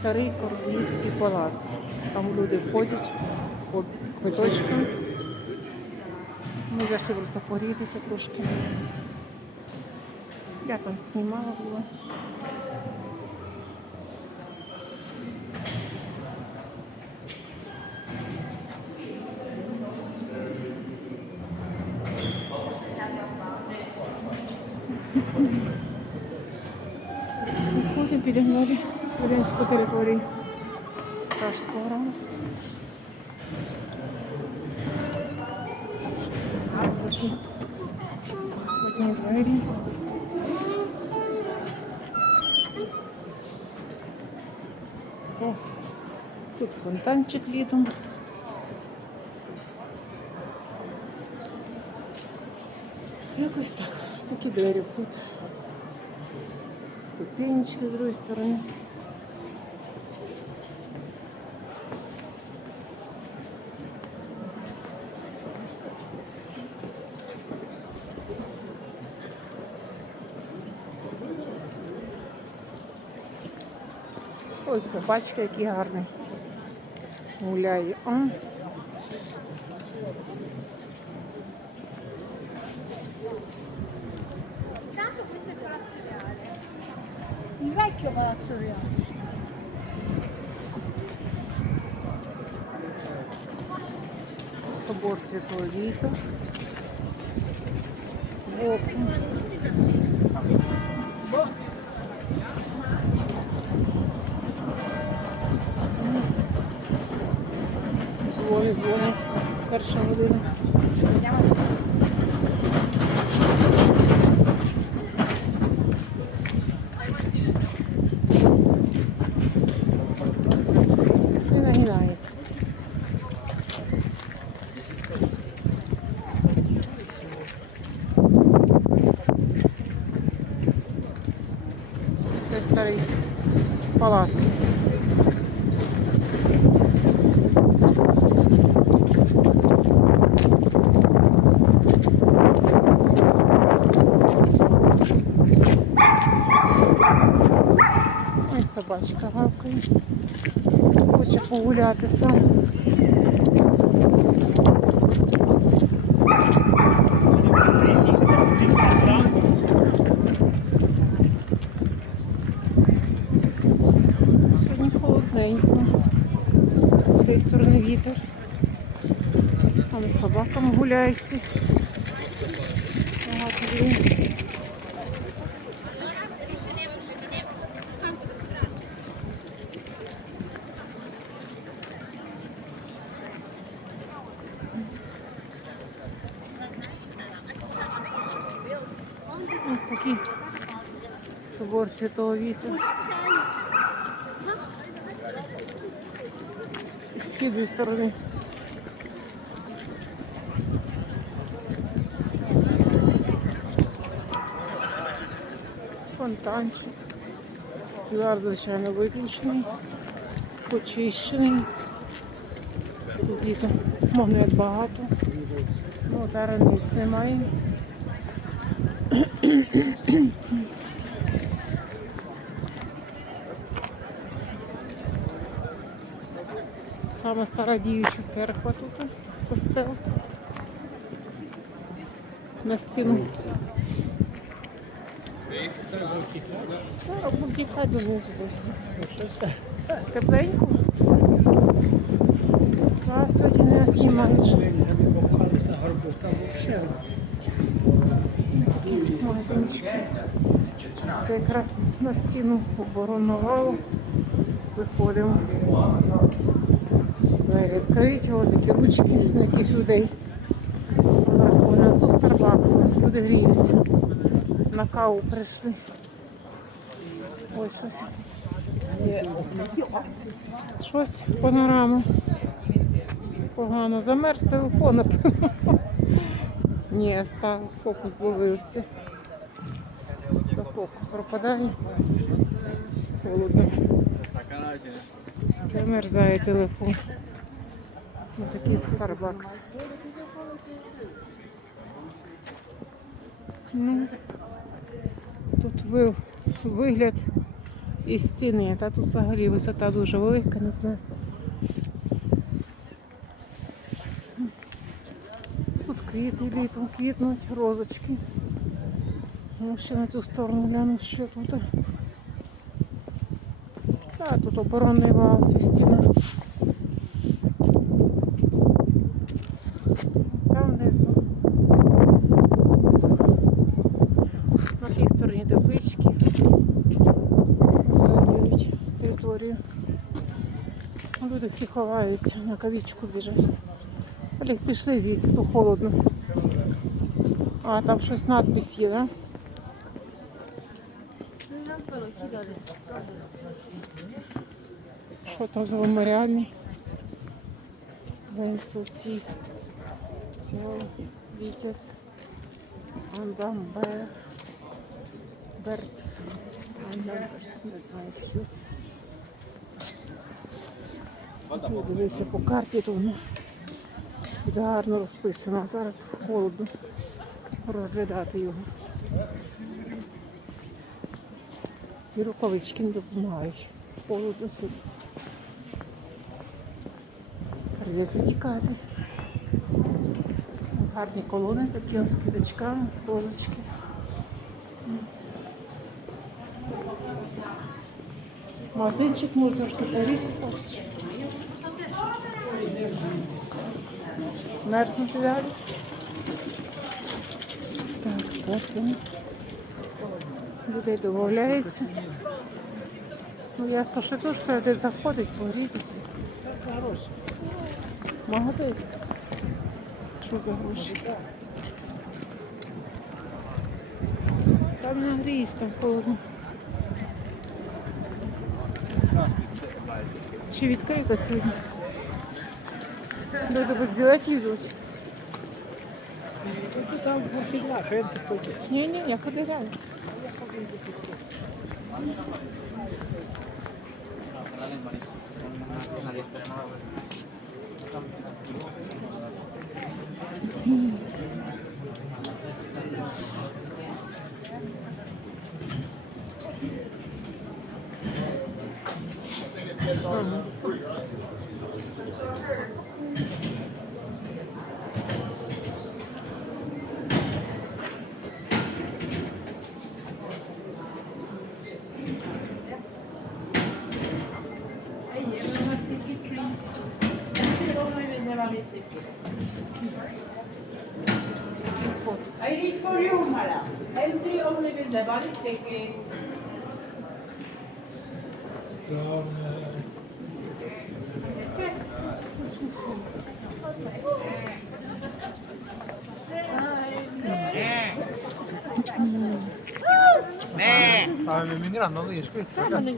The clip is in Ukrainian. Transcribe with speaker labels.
Speaker 1: старий Королівський палац. Там люди ходять по квиточкам. Ми зайшли просто погрітися трошки. Я там знімала була. Ходимо, підемо далі. По території Пражського храму. Одні двері. О, тут фонтанчик літом. Якось так. Такі двері вход. Ступенечки з другої сторони. Ось собачка, який гарний. Гуляє. О.
Speaker 2: reale.
Speaker 1: Собор Святого Віта. Збоку. Дзвони, дзвонить. Перша година. Не нагинається. Це старий палац. Ось собачка гавкає. Хоче погуляти сам. Сьогодні Сторони вітер. І собаками людей. Ось такий собор Святого Віта. Східної сторони. Фонтанчик. Зараз, звичайно, виключений, почищений. Тут їх монет багато. Ну, зараз місць немає. Саме стара діюча церква тут, костел. На стіну. Буде тікати донизу досі. Тепленько. А сьогодні не знімаєш. Магазинчики. Це якраз на стіну оборонного. Виходимо. Двері відкриті, такі ручки, на яких людей. Заходимо. Тут Starbucks, люди гріються. На каву прийшли. Ось ось. Щось панорама. Погано замерз телефон. Ні, став, фокус зловився. Фокус пропадає. Холодно. Замерзає телефон. Ось такий Starbucks. Ну, тут ви- вигляд із стіни. Та тут взагалі висота дуже велика, не знаю. Тут квіти літом квітнуть, розочки. Ну, ще на цю сторону гляну, що тут. А тут оборонний вал, це стіна. На тій стороні теплички. Згадують територію. Люди всі ховаються, на кавічку біжать. Олег, пішли звідси, тут холодно. А, там щось надпись є, так? Да? Що там за меморіальний? Венсусі. Вітязь. Андамбер. Берц. Андамберс, не знаю, що це. Ну, Дивіться по карті, то воно буде гарно розписано. Зараз тут холодно розглядати його. І рукавички не допомагають. Холодно сюди. Придеться тікати. Гарні колони такі з квіточками, розочки. Магазинчик можна поріти. Мерзнути далі. Так, картини. Людей додається. Ну я то, що де заходить, погрітися. Магазин. Що за гроші? Там не гріється, там холодно. Чи відкрито сьогодні? Люди без білетів йдуть.
Speaker 3: Там кіна, хрен ти
Speaker 1: Ні, ні, я ходила.
Speaker 4: I read for you, madam. Entry only visible, ticket.
Speaker 3: Abi beni anladın ya. Tamam, ne